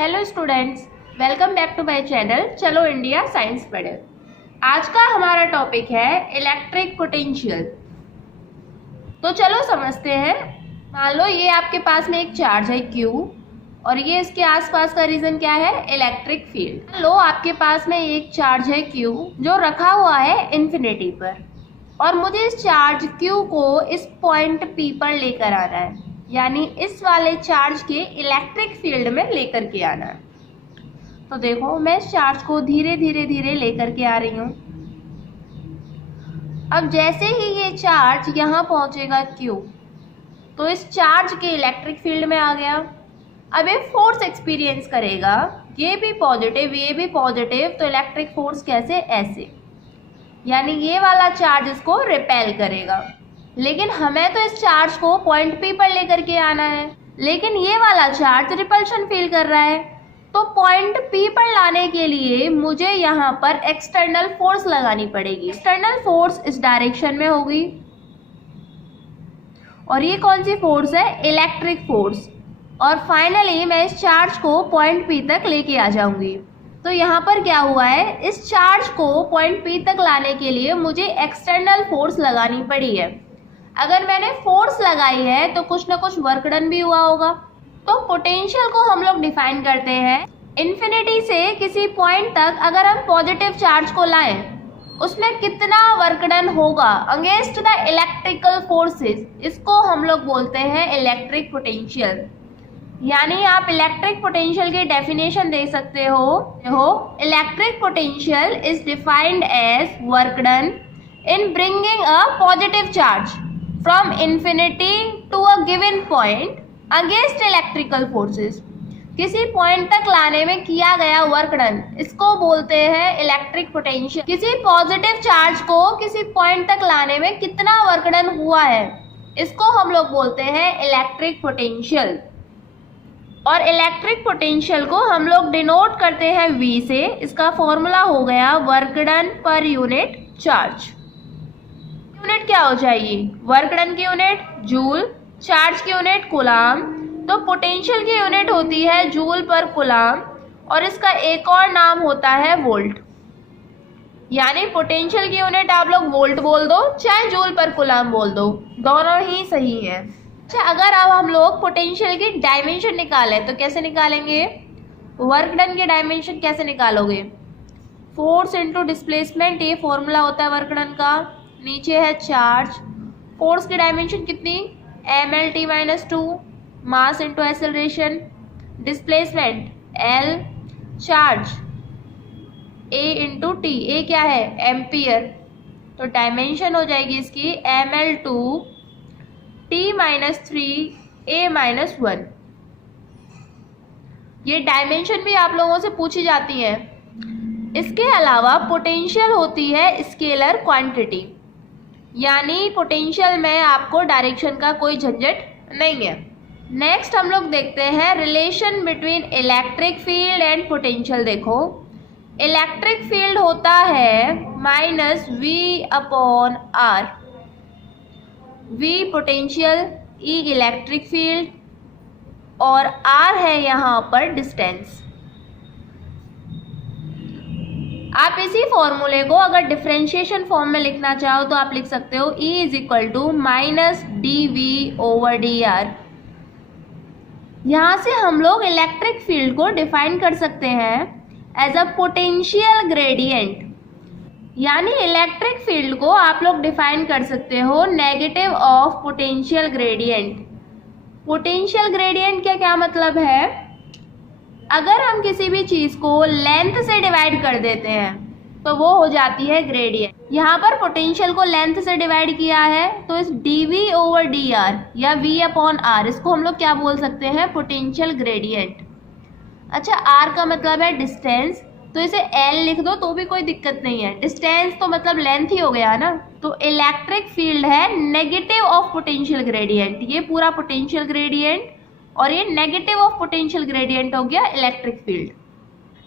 Hello students, welcome back to my channel चलो India science पढ़े। आज का हमारा टॉपिक है इलेक्ट्रिक पोटेंशियल। तो चलो समझते हैं। मान लो ये आपके पास में एक चार्ज है Q और ये इसके आसपास का रीजन क्या है, इलेक्ट्रिक फील्ड। मान लो आपके पास में एक चार्ज है Q जो रखा हुआ है इन्फिनिटी पर और मुझे इस चार्ज Q को इस पॉइंट P पर लेकर आना है, यानी इस वाले चार्ज के इलेक्ट्रिक फील्ड में लेकर के आना है। तो देखो मैं इस चार्ज को धीरे धीरे लेकर के आ रही हूँ। अब जैसे ही ये चार्ज यहाँ पहुँचेगा Q तो इस चार्ज के इलेक्ट्रिक फील्ड में आ गया। अब ये फोर्स एक्सपीरियंस करेगा, ये भी पॉजिटिव ये भी पॉजिटिव, तो इलेक्ट्रिक फोर्स कैसे, ऐसे, यानी ये वाला चार्ज इसको रिपेल करेगा। लेकिन हमें तो इस चार्ज को पॉइंट P पर लेकर के आना है, लेकिन ये वाला चार्ज रिपल्शन फील कर रहा है। तो पॉइंट P पर लाने के लिए मुझे यहाँ पर एक्सटर्नल फोर्स लगानी पड़ेगी। एक्सटर्नल फोर्स इस डायरेक्शन में होगी और ये कौन सी फोर्स है, इलेक्ट्रिक फोर्स। और फाइनली मैं इस चार्ज को पॉइंट P तक लेके आ जाऊंगी। तो यहाँ पर क्या हुआ है, इस चार्ज को पॉइंट P तक लाने के लिए मुझे एक्सटर्नल फोर्स लगानी पड़ी है। अगर मैंने फोर्स लगाई है तो कुछ ना कुछ वर्क डन भी हुआ होगा। तो पोटेंशियल को हम लोग डिफाइन करते हैं, इन्फिनिटी से किसी पॉइंट तक अगर हम पॉजिटिव चार्ज को लाएं उसमें कितना वर्क डन होगा अगेंस्ट द इलेक्ट्रिकल फोर्सेस, इसको हम लोग बोलते हैं इलेक्ट्रिक पोटेंशियल। यानी आप इलेक्ट्रिक पोटेंशियल की डेफिनेशन दे सकते हो electric potential is defined as work done in bringing a positive charge from infinity to a given point against electrical forces. किसी पॉइंट तक लाने में किया गया वर्क डन, इसको बोलते हैं इलेक्ट्रिक पोटेंशियल। किसी पॉजिटिव चार्ज को किसी पॉइंट तक लाने में कितना वर्क डन हुआ है, इसको हम लोग बोलते हैं इलेक्ट्रिक पोटेंशियल। और इलेक्ट्रिक पोटेंशियल को हम लोग डिनोट करते हैं V से। इसका फॉर्मूला हो गया work done per unit charge. Unit क्या हो जाएगी, वर्क डन की यूनिट जूल, चार्ज की यूनिट कूलाम। तो पोटेंशियल की यूनिट होती है जूल पर कूलाम और इसका एक और नाम होता है वोल्ट। यानी पोटेंशियल की यूनिट आप लोग वोल्ट बोल दो चाहे जूल पर कूलाम बोल दो, दोनों ही सही है। अच्छा, अगर अब हम लोग पोटेंशियल की डायमेंशन निकालें तो कैसे निकालेंगे, वर्क डन की डायमेंशन कैसे निकालोगे, फोर्स इनटू डिस्प्लेसमेंट, ये फॉर्मूला होता है वर्क डन का। नीचे है चार्ज, फोर्स की डायमेंशन कितनी, mlt-2, mass into acceleration, displacement L, charge A into T, A क्या है, एम्पियर। तो डायमेंशन हो जाएगी इसकी ml2 t-3 a-1। ये डायमेंशन भी आप लोगों से पूछी जाती है। इसके अलावा पोटेंशियल होती है स्केलर क्वांटिटी, यानी पोटेंशियल में आपको डायरेक्शन का कोई झंझट नहीं है। नेक्स्ट हम लोग देखते हैं relation between electric field and potential. देखो इलेक्ट्रिक फील्ड होता है -V/R, V potential, E electric field और R है यहाँ पर डिस्टेंस। आप इसी फॉर्मूले को अगर डिफरेंशिएशन फॉर्म में लिखना चाहो तो आप लिख सकते हो E = -dV/dr। यहाँ से हम लोग इलेक्ट्रिक फील्ड को डिफाइन कर सकते हैं एज अ पोटेंशियल ग्रेडियंट। यानी इलेक्ट्रिक फील्ड को आप लोग डिफाइन कर सकते हो negative of potential gradient. Potential gradient का क्या मतलब है, अगर हम किसी भी चीज को लेंथ से डिवाइड कर देते हैं तो वो हो जाती है ग्रेडियंट। यहाँ पर पोटेंशियल को लेंथ से डिवाइड किया है तो इस dV/dr या V/R, इसको हम लोग क्या बोल सकते हैं, पोटेंशियल ग्रेडियंट। अच्छा, R का मतलब है डिस्टेंस, तो इसे L लिख दो तो भी कोई दिक्कत नहीं है, डिस्टेंस तो मतलब लेंथ ही हो गया ना। तो इलेक्ट्रिक फील्ड है नेगेटिव ऑफ पोटेंशियल ग्रेडियंट, ये पूरा पोटेंशियल ग्रेडियंट और ये नेगेटिव ऑफ पोटेंशियल ग्रेडियंट हो गया इलेक्ट्रिक फील्ड।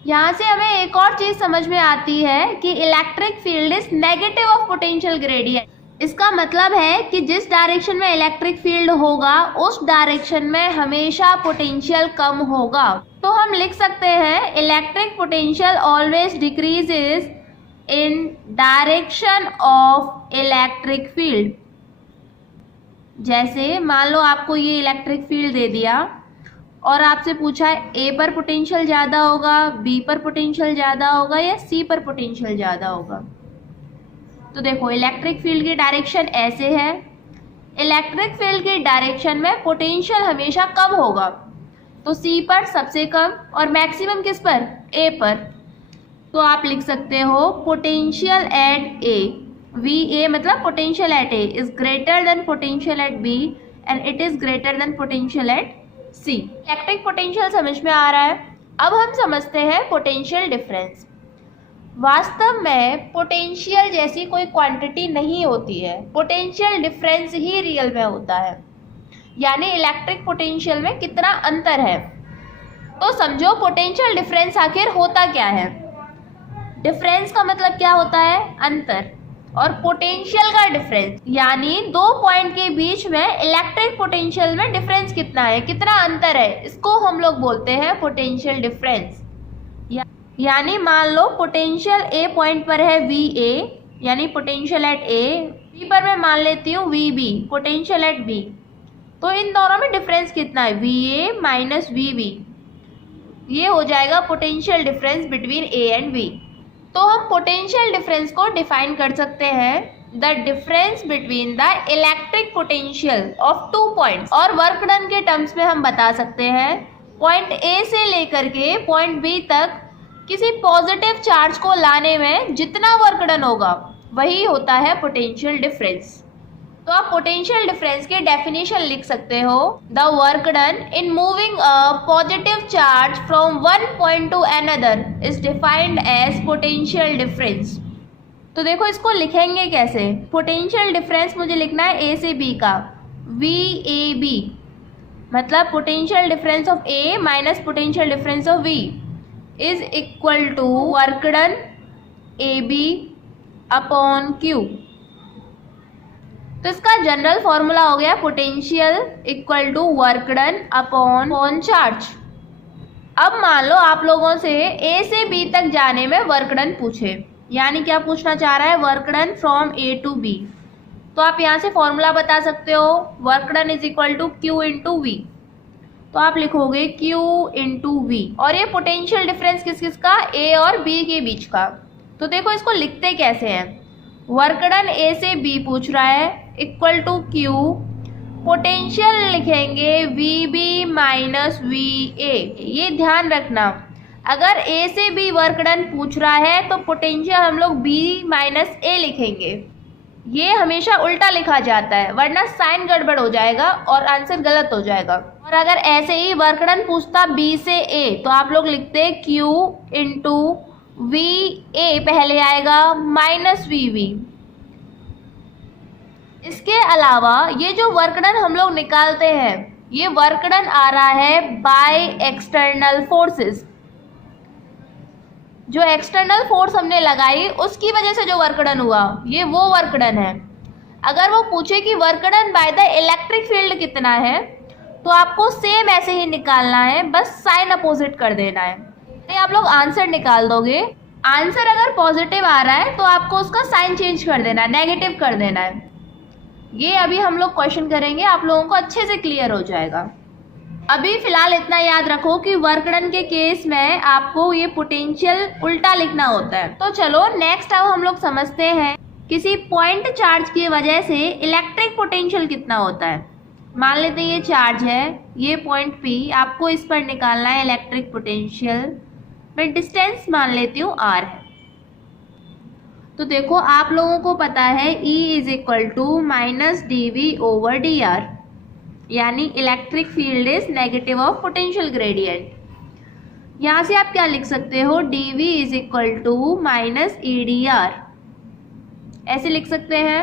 यहाँ से हमें एक और चीज समझ में आती है कि electric field is negative of potential gradient. इसका मतलब है कि जिस डायरेक्शन में इलेक्ट्रिक फील्ड होगा उस डायरेक्शन में हमेशा पोटेंशियल कम होगा। तो हम लिख सकते हैं electric potential always decreases in direction of electric field. जैसे मान लो आपको ये इलेक्ट्रिक फील्ड दे दिया और आपसे पूछा है ए पर पोटेंशियल ज़्यादा होगा, बी पर पोटेंशियल ज़्यादा होगा या सी पर पोटेंशियल ज़्यादा होगा। तो देखो इलेक्ट्रिक फील्ड की डायरेक्शन ऐसे है, इलेक्ट्रिक फील्ड की डायरेक्शन में पोटेंशियल हमेशा कम होगा, तो सी पर सबसे कम और मैक्सिमम किस पर, ए पर। तो आप लिख सकते हो potential at A, V A मतलब potential at A is greater than potential at B and it is greater than potential at C. Electric potential समझ में आ रहा है। अब हम समझते हैं पोटेंशियल डिफरेंस। वास्तव में पोटेंशियल जैसी कोई क्वांटिटी नहीं होती है, पोटेंशियल डिफरेंस ही रियल में होता है, यानी इलेक्ट्रिक पोटेंशियल में कितना अंतर है। तो समझो पोटेंशियल डिफरेंस आखिर होता क्या है। डिफरेंस का मतलब क्या होता है, अंतर, और पोटेंशियल का डिफरेंस यानी दो पॉइंट के बीच में इलेक्ट्रिक पोटेंशियल में डिफरेंस कितना है, कितना अंतर है, इसको हम लोग बोलते हैं पोटेंशियल डिफरेंस। यानी मान लो पोटेंशियल ए पॉइंट पर है वी ए, यानी पोटेंशियल एट ए, बी पर मैं मान लेती हूँ V B, potential at B. तो इन दोनों में डिफरेंस कितना है, V A minus V B, ये हो जाएगा potential difference between A and B. तो हम पोटेंशियल डिफरेंस को डिफाइन कर सकते हैं, the difference between the electric potential of two points, और वर्क डन के टर्म्स में हम बता सकते हैं पॉइंट ए से लेकर के पॉइंट बी तक किसी पॉजिटिव चार्ज को लाने में जितना वर्क डन होगा वही होता है पोटेंशियल डिफरेंस। तो आप पोटेंशियल डिफरेंस की डेफिनेशन लिख सकते हो, the work done in moving a positive charge from one point to another is defined as potential difference. तो देखो इसको लिखेंगे कैसे। पोटेंशियल डिफरेंस मुझे लिखना है ए से बी का, वी ए बी मतलब potential difference of A minus potential difference of V is equal to work done A B upon Q. तो इसका जनरल फॉर्मूला हो गया potential equal to work done upon charge. अब मान लो आप लोगों से ए से बी तक जाने में वर्क डन पूछे, यानी क्या पूछना चाह रहा है, work done from A to B. तो आप यहाँ से फॉर्मूला बता सकते हो, work done is equal to Q into V. तो आप लिखोगे Q इंटू वी, और ये पोटेंशियल डिफरेंस किस किस का, A और B के बीच का। तो देखो इसको लिखते कैसे हैं, वर्क डन A से B पूछ रहा है इक्वल टू Q, पोटेंशियल लिखेंगे VB माइनस VA। ये ध्यान रखना, अगर A से B वर्क डन पूछ रहा है तो पोटेंशियल हम लोग B माइनस A लिखेंगे। ये हमेशा उल्टा लिखा जाता है, वरना साइन गड़बड़ हो जाएगा और आंसर गलत हो जाएगा। और अगर ऐसे ही वर्क डन पूछता बी से ए तो आप लोग लिखते क्यू इंटू वी ए, पहले आएगा माइनस वी वी। इसके अलावा ये जो वर्क डन हम लोग निकालते हैं, ये वर्क डन आ रहा है बाय एक्सटर्नल फोर्सेस। जो एक्सटर्नल फोर्स हमने लगाई उसकी वजह से जो वर्क डन हुआ, ये वो वर्क डन है। अगर वो पूछे कि work done by the electric field कितना है, तो आपको सेम ऐसे ही निकालना है, बस साइन अपोजिट कर देना है, तो आप लोग आंसर निकाल दोगे। आंसर अगर पॉजिटिव आ रहा है तो आपको उसका साइन चेंज कर देना है, नेगेटिव कर देना है। ये अभी हम लोग क्वेश्चन करेंगे, आप लोगों को अच्छे से क्लियर हो जाएगा। अभी फिलहाल इतना याद रखो कि वर्क डन के केस में आपको ये पोटेंशियल उल्टा लिखना होता है। तो चलो नेक्स्ट अब हम लोग समझते हैं किसी पॉइंट चार्ज की वजह से इलेक्ट्रिक पोटेंशियल कितना होता है। मान लेते हैं ये चार्ज है, ये पॉइंट P, आपको इस पर निकालना है इलेक्ट्रिक पोटेंशियल। मैं डिस्टेंस मान लेती हूँ R है। तो देखो आप लोगों को पता है E is equal to minus D V over D R, यानी electric field is negative of potential gradient. यहाँ से आप क्या लिख सकते हो, D V is equal to minus E D R, ऐसे लिख सकते हैं।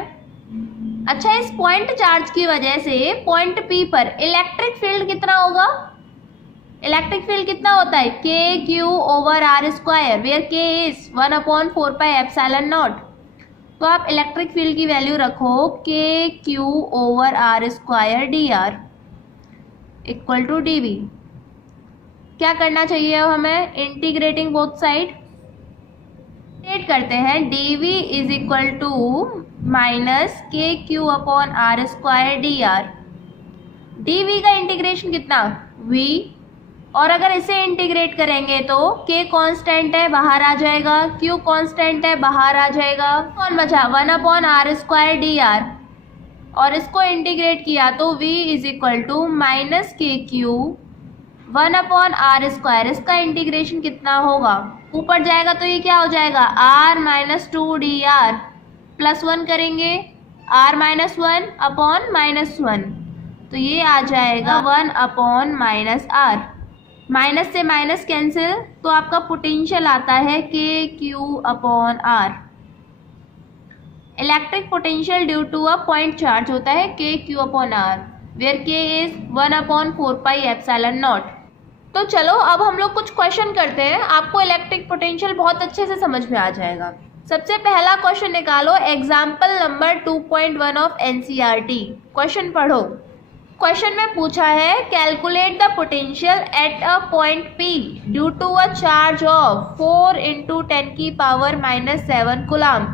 अच्छा, इस पॉइंट चार्ज की वजह से पॉइंट P पर इलेक्ट्रिक फील्ड कितना होगा, इलेक्ट्रिक फील्ड कितना होता है, K Q over R square, where K is 1/4 pi epsilon nought. तो आप इलेक्ट्रिक फील्ड की वैल्यू रखो K Q over R square D R equal to D V. क्या करना चाहिए अब हमें? इंटीग्रेटिंग बोथ साइड इंटीग्रेट करते हैं। D V is equal to minus K Q upon R square D R. D V का integration कितना? v। और अगर इसे इंटीग्रेट करेंगे तो k कांस्टेंट है बाहर आ जाएगा, q कांस्टेंट है बाहर आ जाएगा, कौन बचा? 1 upon R square D R. और इसको इंटीग्रेट किया तो v is equal to minus K Q 1 upon R square. इसका इंटीग्रेशन कितना होगा? ऊपर जाएगा तो ये क्या हो जाएगा? r minus 2 D R plus 1 करेंगे r माइनस 1 अपॉन माइनस 1, तो ये आ जाएगा 1 अपॉन माइनस आर। माइनस से माइनस कैंसिल, तो आपका पोटेंशियल आता है K Q upon R. Electric potential due to a point charge होता है K Q upon R, where K is 1 upon 4 pi epsilon nought. तो चलो अब हम लोग कुछ क्वेश्चन करते हैं, आपको इलेक्ट्रिक पोटेंशियल बहुत अच्छे से समझ में आ जाएगा। सबसे पहला क्वेश्चन निकालो, example number 2.1 of NCERT. Question पढ़ो। क्वेश्चन में पूछा है calculate the potential at a point P due to a charge of 4 × 10⁻⁻7 coulomb.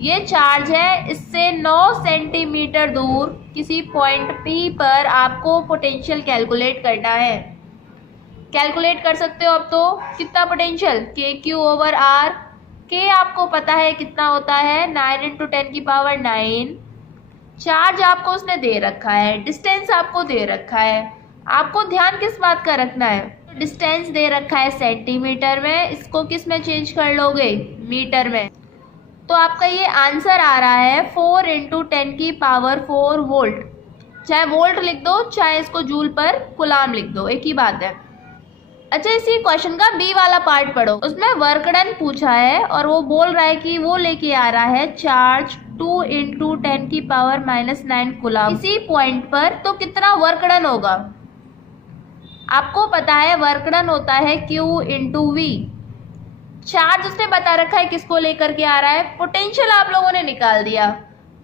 ये चार्ज है, इससे 9 सेंटीमीटर दूर किसी पॉइंट P पर आपको पोटेंशियल कैलकुलेट करना है। कैलकुलेट कर सकते हो अब तो। कितना पोटेंशियल? के क्यू ओवर आर। के आपको पता है कितना होता है? 9 × 10⁻⁹। चार्ज आपको उसने दे रखा है, डिस्टेंस आपको दे रखा है। आपको ध्यान किस बात का रखना है? डिस्टेंस दे रखा है सेंटीमीटर में, इसको किस में चेंज कर लोगे? मीटर में। तो आपका ये आंसर आ रहा है 4 × 10⁴ वोल्ट। चाहे वोल्ट लिख दो, चाहे इसको जूल पर कूलाम लिख दो, एक ही बात है। अच्छा, इसी क्वेश्चन का बी वाला पार्ट पढ़ो। उसमें वर्क डन पूछा है और वो बोल रहा है कि वो लेके आ रहा है चार्ज 2 × 10⁻⁹ कूलम इसी पॉइंट पर, तो कितना वर्क डन होगा? आपको पता है वर्क डन होता है Q × V। चार्ज उसने बता रखा है किसको लेकर के आ रहा है, पोटेंशियल आप लोगों ने निकाल दिया,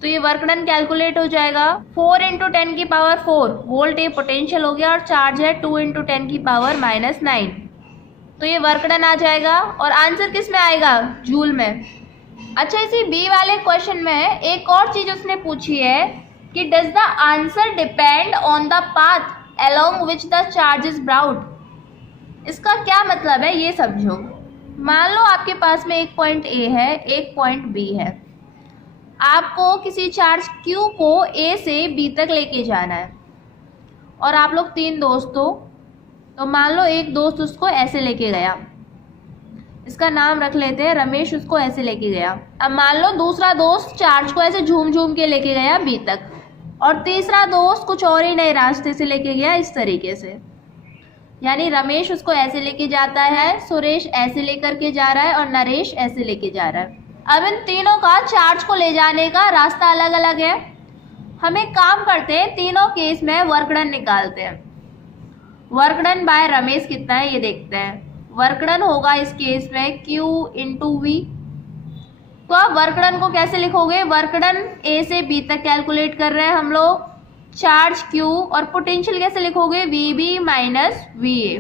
तो ये वर्क डन कैलकुलेट हो जाएगा। 4 × 10⁴ वोल्ट ये पोटेंशियल हो गया और चार्ज है 2 × 10⁻⁹, तो ये वर्क डन आ जाएगा। और आंसर किस में आएगा? जूल में। अच्छा, इसी बी वाले क्वेश्चन में एक और चीज उसने पूछी है कि does the answer depend on the path along which the charge is brought. इसका क्या मतलब है ये समझो। मान लो आपके पास में एक पॉइंट ए है, एक पॉइंट बी है। आपको किसी चार्ज Q को A से B तक लेके जाना है और आप लोग 3 दोस्त हो, तो मान लो एक दोस्त उसको ऐसे लेके गया, इसका नाम रख लेते हैं रमेश, उसको ऐसे लेके गया। अब मान लो दूसरा दोस्त चार्ज को ऐसे झूम झूम के लेके गया B तक, और तीसरा दोस्त कुछ और ही नए रास्ते से लेके गया इस तरीके से। यानी रमेश उसको ऐसे लेके जाता है, सुरेश ऐसे लेकर के जा रहा है और नरेश ऐसे लेके जा रहा है। अब इन तीनों का चार्ज को ले जाने का रास्ता अलग अलग है। हम एक काम करते हैं, तीनों केस में वर्क डन निकालते हैं। वर्क डन बाय रमेश कितना है ये देखते हैं। वर्क डन होगा इस केस में Q × V। तो आप वर्क डन को कैसे लिखोगे? वर्क डन A से B तक कैलकुलेट कर रहे हैं हम लोग, चार्ज Q, और पोटेंशियल कैसे लिखोगे? VB minus VA।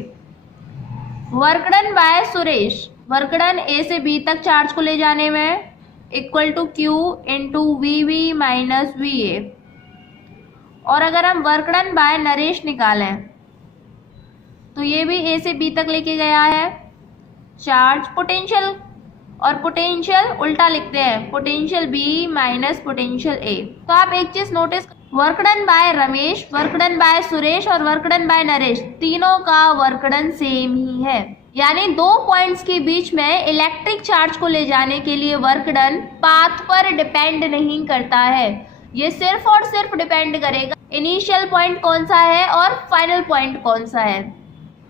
Work done by Suresh, work done A से B तक चार्ज को ले जाने में equal to Q × VB minus VA। और अगर हम वर्क डन बाय नरेश निकालें तो ये भी A से B तक लेके गया है चार्ज, पोटेंशियल, और पोटेंशियल उल्टा लिखते हैं, potential B minus potential A। तो आप एक चीज notice, work done bye Ramesh, work done by Suresh और वर्क डन बाय नरेश, तीनों का वर्क डन सेम ही है। यानी 2 पॉइंट्स के बीच में इलेक्ट्रिक चार्ज को ले जाने के लिए वर्क डन पाथ पर डिपेंड नहीं करता है, ये सिर्फ और सिर्फ डिपेंड करेगा इनिशियल पॉइंट कौन सा है और फाइनल पॉइंट कौन सा है।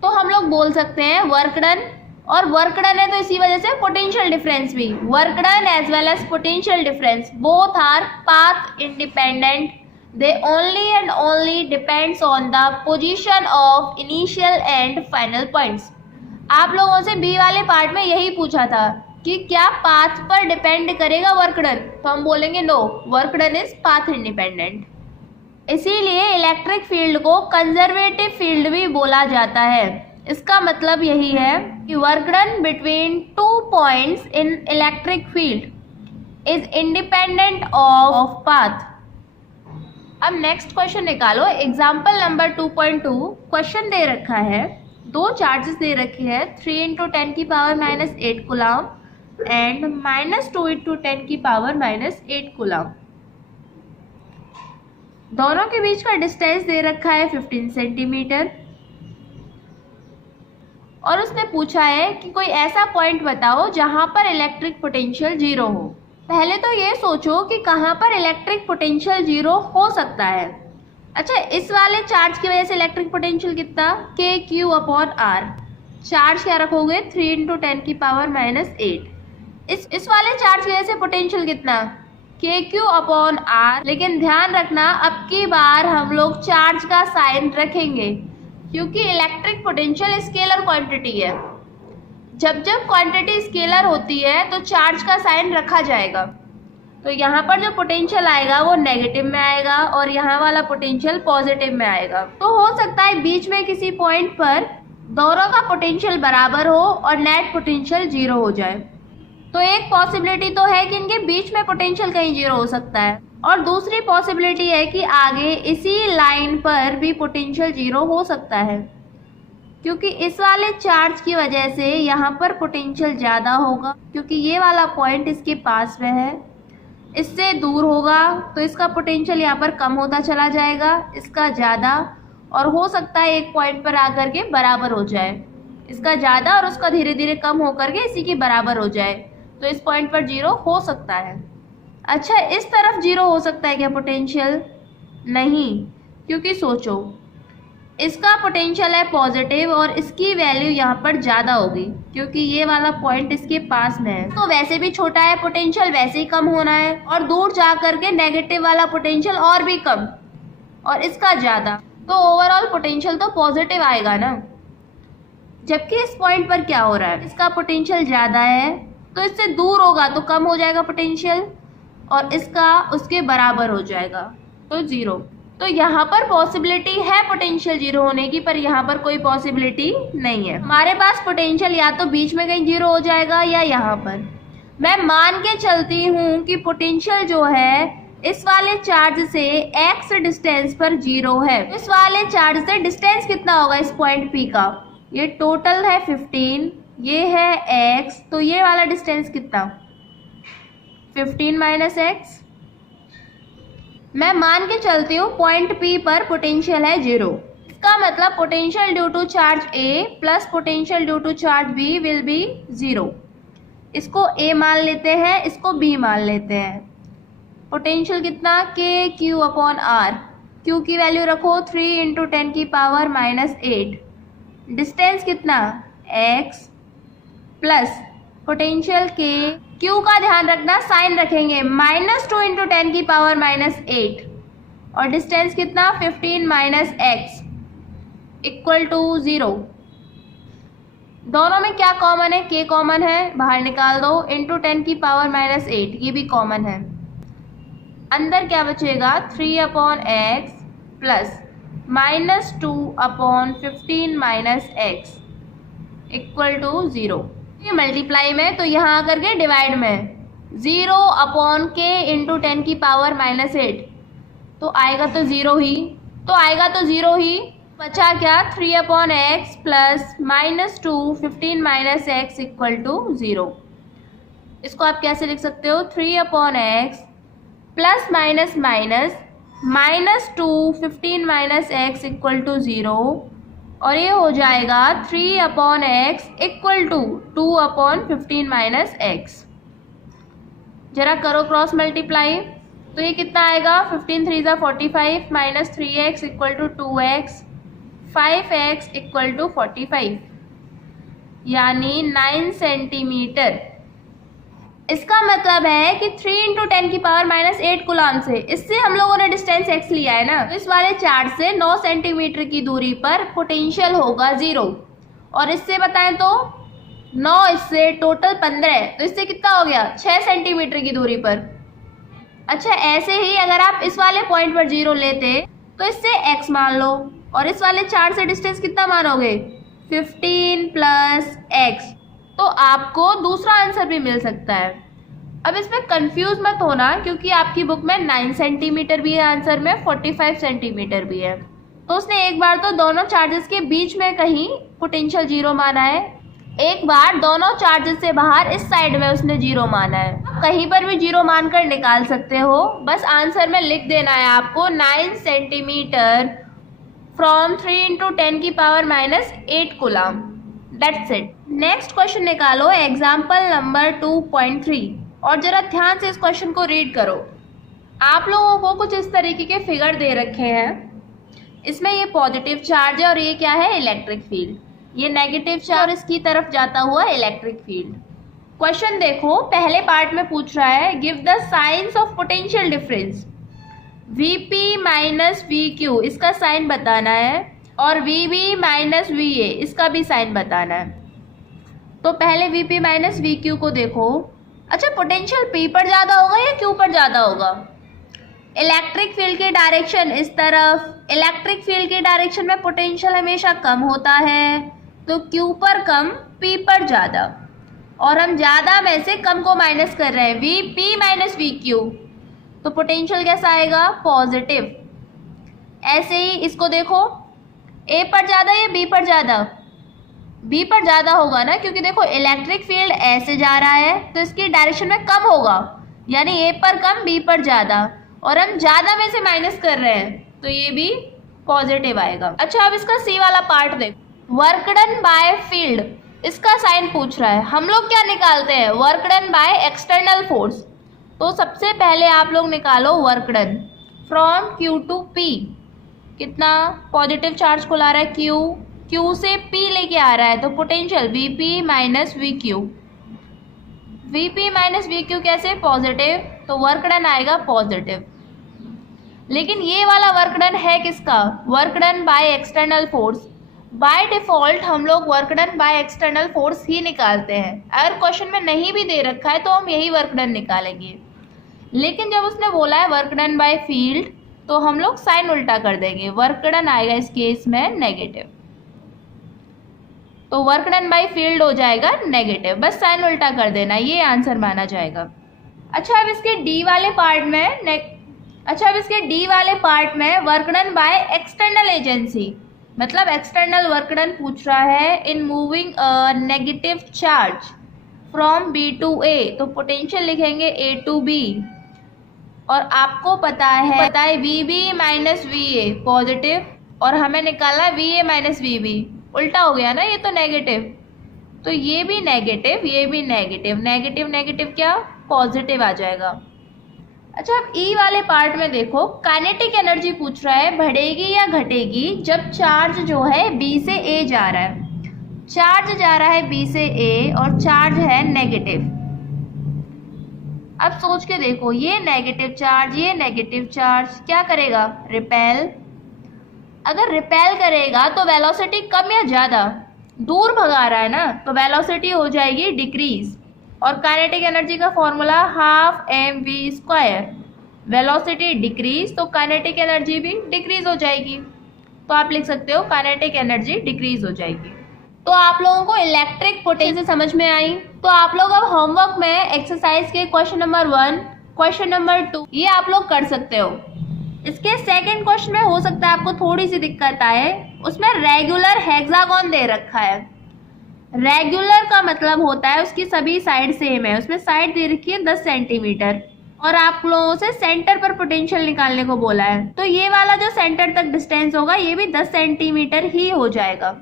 तो हम लोग बोल सकते हैं वर्क डन, और वर्क डन है तो इसी वजह से पोटेंशियल डिफरेंस भी, work done as well as potential difference both are path independent, they only and only depends on the position of initial and final points. आप लोगों से बी वाले पार्ट में यही पूछा था कि क्या पाथ पर डिपेंड करेगा वर्क डन, तो हम बोलेंगे no, work done is path independent. इसीलिए इलेक्ट्रिक फील्ड को कंजर्वेटिव फील्ड भी बोला जाता है। इसका मतलब यही है कि work done between two points in electric field is independent of path. अब नेक्स्ट क्वेश्चन निकालो। एग्जाम्पल नंबर 2.2 क्वेश्चन दे रखा है, दो चार्जेस दे रखे हैं 3 × 10⁻⁸ कूलम एंड -2 × 10⁻⁸ कूलम। दोनों के बीच का डिस्टेंस दे रखा है 15 सेंटीमीटर और उसने पूछा है कि कोई ऐसा पॉइंट बताओ जहां पर इलेक्ट्रिक पोटेंशियल 0 हो। पहले तो ये सोचो कि कहां पर इलेक्ट्रिक पोटेंशियल 0 हो सकता है। अच्छा, इस वाले चार्ज की वजह से इलेक्ट्रिक पोटेंशियल कितना, KQ/R। चार्ज क्या रखोगे 3 × 10⁻⁸। इस वाले चार्ज की वजह से पोटेंशियल कितना, KQ/R। लेकिन ध्यान रखना अब की बार हम लोग चार्ज का साइन रखेंगे क्योंकि इलेक्ट्रिक पोटेंशियल स्केलर क्वांटिटी है। जब जब क्वांटिटी स्केलर होती है तो चार्ज का साइन रखा जाएगा। तो यहाँ पर जो पोटेंशियल आएगा वो नेगेटिव में आएगा और यहाँ वाला पोटेंशियल पॉजिटिव में आएगा। तो हो सकता है बीच में किसी पॉइंट पर दोनों का पोटेंशियल बराबर हो और नेट पोटेंशियल 0 हो जाए। तो एक पॉसिबिलिटी तो है कि इनके बीच में पोटेंशियल कहीं 0 हो सकता है और दूसरी पॉसिबिलिटी है कि आगे इसी लाइन पर भी पोटेंशियल 0 हो सकता है क्योंकि इस वाले चार्ज की वजह से यहाँ पर पोटेंशियल ज़्यादा होगा क्योंकि ये वाला पॉइंट इसके पास में है। इससे दूर होगा तो इसका पोटेंशियल यहाँ पर कम होता चला जाएगा, इसका ज़्यादा, और हो सकता है एक पॉइंट पर आकर के बराबर हो जाए, इसका ज़्यादा और उसका धीरे धीरे कम होकर के इसी के बराबर हो जाए। तो इस पॉइंट पर 0 हो सकता है। अच्छा, इस तरफ 0 हो सकता है क्या पोटेंशियल? नहीं, क्योंकि सोचो इसका पोटेंशियल है पॉजिटिव और इसकी वैल्यू यहाँ पर ज़्यादा होगी क्योंकि ये वाला पॉइंट इसके पास में है। तो वैसे भी छोटा है पोटेंशियल, वैसे ही कम होना है और दूर जा करके नेगेटिव वाला पोटेंशियल और भी कम और इसका ज़्यादा, तो ओवरऑल पोटेंशियल तो पॉजिटिव आएगा ना। जबकि इस पॉइंट पर क्या हो रहा है, इसका पोटेंशियल ज़्यादा है तो इससे दूर होगा तो कम हो जाएगा पोटेंशियल और इसका उसके बराबर हो जाएगा तो 0। तो यहाँ पर पॉसिबिलिटी है पोटेंशियल 0 होने की, पर यहाँ पर कोई पॉसिबिलिटी नहीं है। हमारे पास पोटेंशियल या तो बीच में कहीं 0 हो जाएगा या यहाँ पर। मैं मान के चलती हूँ कि पोटेंशियल जो है इस वाले चार्ज से x डिस्टेंस पर 0 है। इस वाले चार्ज से डिस्टेंस कितना होगा इस पॉइंट P का, ये टोटल है 15, ये है x, तो ये वाला डिस्टेंस कितना 15 - x। मैं मान के चलती हूँ पॉइंट P पर पोटेंशियल है 0। इसका मतलब potential due to charge A plus potential due to charge B will be 0। इसको A मान लेते हैं, इसको B मान लेते हैं। पोटेंशियल कितना KQ/R, Q की वैल्यू रखो 3 × 10⁻⁸। डिस्टेंस कितना x प्लस पोटेंशियल Q का ध्यान रखना साइन रखेंगे -2 × 10⁻⁸ और डिस्टेंस कितना 15 - x इक्वल टू 0। दोनों में क्या कॉमन है, K कॉमन है, बाहर निकाल दो, इंटू 10⁻⁸, ये भी कॉमन है। अंदर क्या बचेगा 3/x plus -2/15 - x equal to 0। ये मल्टीप्लाई में तो यहाँ आकर के डिवाइड में 0/k × 10⁻⁸, तो आएगा तो 0 ही, बचा क्या 3/x plus -2 x equal to 0। इसको आप कैसे लिख सकते हो 3/x plus minus -2 x equal to 0 और ये हो जाएगा 3/x इक्वल टू 2/15 x। जरा करो क्रॉस मल्टीप्लाई, तो ये कितना आएगा 15 3 = 45 - 3x equal to 2x, 5x equal to 45 यानी 9 सेंटीमीटर। इसका मतलब है कि 3 × 10⁻⁸ कूलम से, इससे हम लोगों ने डिस्टेंस x लिया है ना, तो इस वाले चार्ज से 9 सेंटीमीटर की दूरी पर पोटेंशियल होगा 0। और इससे बताएं तो 9 इससे टोटल 15, तो इससे कितना हो गया 6 सेंटीमीटर की दूरी पर। अच्छा, ऐसे ही अगर आप इस वाले पॉइंट पर 0 लेते तो इससे x मान लो, और इस वाले 4 से डिस्टेंस कितना मानोगे 15 प्लस x, तो आपको दूसरा आंसर भी मिल सकता है। अब इसमें कंफ्यूज मत होना, क्योंकि आपकी बुक में 9 सेंटीमीटर भी है आंसर में, 45 सेंटीमीटर भी है। तो उसने एक बार तो दोनों चार्जेस के बीच में कहीं पोटेंशियल 0 माना है, एक बार दोनों चार्जेस से बाहर इस साइड में उसने 0 माना है। कहीं पर भी 0 मानकर निकाल सकते हो, बस आंसर में लिख देना है आपको 9 centimetre from 3 × 10⁻⁻8 coulomb. That's it. Next question निकालो एग्जाम्पल नंबर 2.3, और जरा ध्यान से इस क्वेश्चन को रीड करो। आप लोगों को कुछ इस तरीके के फिगर दे रखे हैं, इसमें ये पॉजिटिव चार्ज है और ये क्या है इलेक्ट्रिक फील्ड, ये नेगेटिव चार्ज और इसकी तरफ जाता हुआ इलेक्ट्रिक फील्ड। क्वेश्चन देखो, पहले पार्ट में पूछ रहा है give the science of potential difference Vp minus VQ, इसका साइन बताना है, और VB माइनस VA, इसका भी साइन बताना है। तो पहले Vp माइनस VQ को देखो। अच्छा, पोटेंशियल P पर ज़्यादा होगा या Q पर ज़्यादा होगा? इलेक्ट्रिक फील्ड की डायरेक्शन इस तरफ, इलेक्ट्रिक फील्ड की डायरेक्शन में पोटेंशियल हमेशा कम होता है, तो Q पर कम P पर ज़्यादा, और हम ज़्यादा में से कम को माइनस कर रहे हैं, Vp माइनस VQ, तो पोटेंशियल कैसा आएगा पॉजिटिव। ऐसे ही इसको देखो, A पर ज़्यादा या B पर ज़्यादा? B पर ज़्यादा होगा ना, क्योंकि देखो इलेक्ट्रिक फील्ड ऐसे जा रहा है तो इसकी डायरेक्शन में कम होगा, यानी A पर कम B पर ज़्यादा, और हम ज़्यादा में से माइनस कर रहे हैं, तो ये भी पॉजिटिव आएगा। अच्छा, अब इसका C वाला पार्ट देखो, वर्क डन बाय फील्ड, इसका साइन पूछ रहा है। हम लोग क्या निकालते हैं, work done by external force. तो सबसे पहले आप लोग निकालो work done from Q to P, कितना पॉजिटिव चार्ज को ला रहा है Q से P लेके आ रहा है, तो potential Vp minus VQ, Vp minus VQ कैसे पॉजिटिव, तो वर्क डन आएगा पॉजिटिव। लेकिन ये वाला वर्क डन है किसका, work done by external force. By default हम लोग work done by external force ही निकालते हैं, अगर क्वेश्चन में नहीं भी दे रखा है तो हम यही वर्क डन निकालेंगे। लेकिन जब उसने बोला है वर्क डन बाय फील्ड, तो हम लोग साइन उल्टा कर देंगे, वर्क डन आएगा इस केस में नेगेटिव, तो वर्क डन बाय फील्ड हो जाएगा नेगेटिव, बस साइन उल्टा कर देना, ये आंसर माना जाएगा। अच्छा, अब इसके डी वाले पार्ट में work done by external agency, मतलब एक्सटर्नल वर्क डन पूछ रहा है in moving negative charge from B to A, तो पोटेंशियल लिखेंगे A टू B, और आपको पता है VB माइनस VA पॉजिटिव, और हमें निकालना VA माइनस VB, उल्टा हो गया ना, ये तो नेगेटिव, तो ये भी नेगेटिव, ये भी नेगेटिव, नेगेटिव नेगेटिव क्या पॉजिटिव आ जाएगा। अच्छा, अब ई वाले पार्ट में देखो, काइनेटिक एनर्जी पूछ रहा है बढ़ेगी या घटेगी जब चार्ज जो है B से A जा रहा है। चार्ज जा रहा है B से A और चार्ज है नेगेटिव। अब सोच के देखो, ये नेगेटिव चार्ज, ये नेगेटिव चार्ज क्या करेगा, रिपेल। अगर रिपेल करेगा तो वेलोसिटी कम या ज़्यादा, दूर भगा रहा है ना, तो वेलोसिटी हो जाएगी डिक्रीज, और काइनेटिक एनर्जी का फॉर्मूला 12 mv²। वेलोसिटी डिक्रीज तो काइनेटिक एनर्जी भी डिक्रीज हो जाएगी, तो आप लिख सकते हो काइनेटिक एनर्जी डिक्रीज हो जाएगी। तो आप लोगों को इलेक्ट्रिक पोटेंशियल समझ में आई। तो आप लोग अब होमवर्क में एक्सरसाइज के क्वेश्चन नंबर 1, क्वेश्चन नंबर 2 ये आप लोग कर सकते हो। इसके सेकंड क्वेश्चन में हो सकता है आपको थोड़ी सी दिक्कत आए, उसमें रेगुलर हेक्सागोन दे रखा है। रेगुलर का मतलब होता है उसकी सभी साइड सेम है, उसमें साइड दे रखी है 10 सेंटीमीटर, और आप लोगों से सेंटर पर पोटेंशियल निकालने को बोला है, तो ये वाला जो सेंटर तक डिस्टेंस होगा ये भी 10 सेंटीमीटर ही हो जाएगा।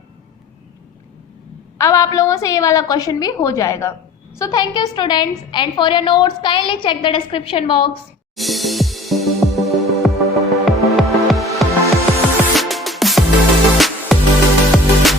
अब आप लोगों से ये वाला क्वेश्चन भी हो जाएगा। So thank you students, and for your notes kindly check the description box.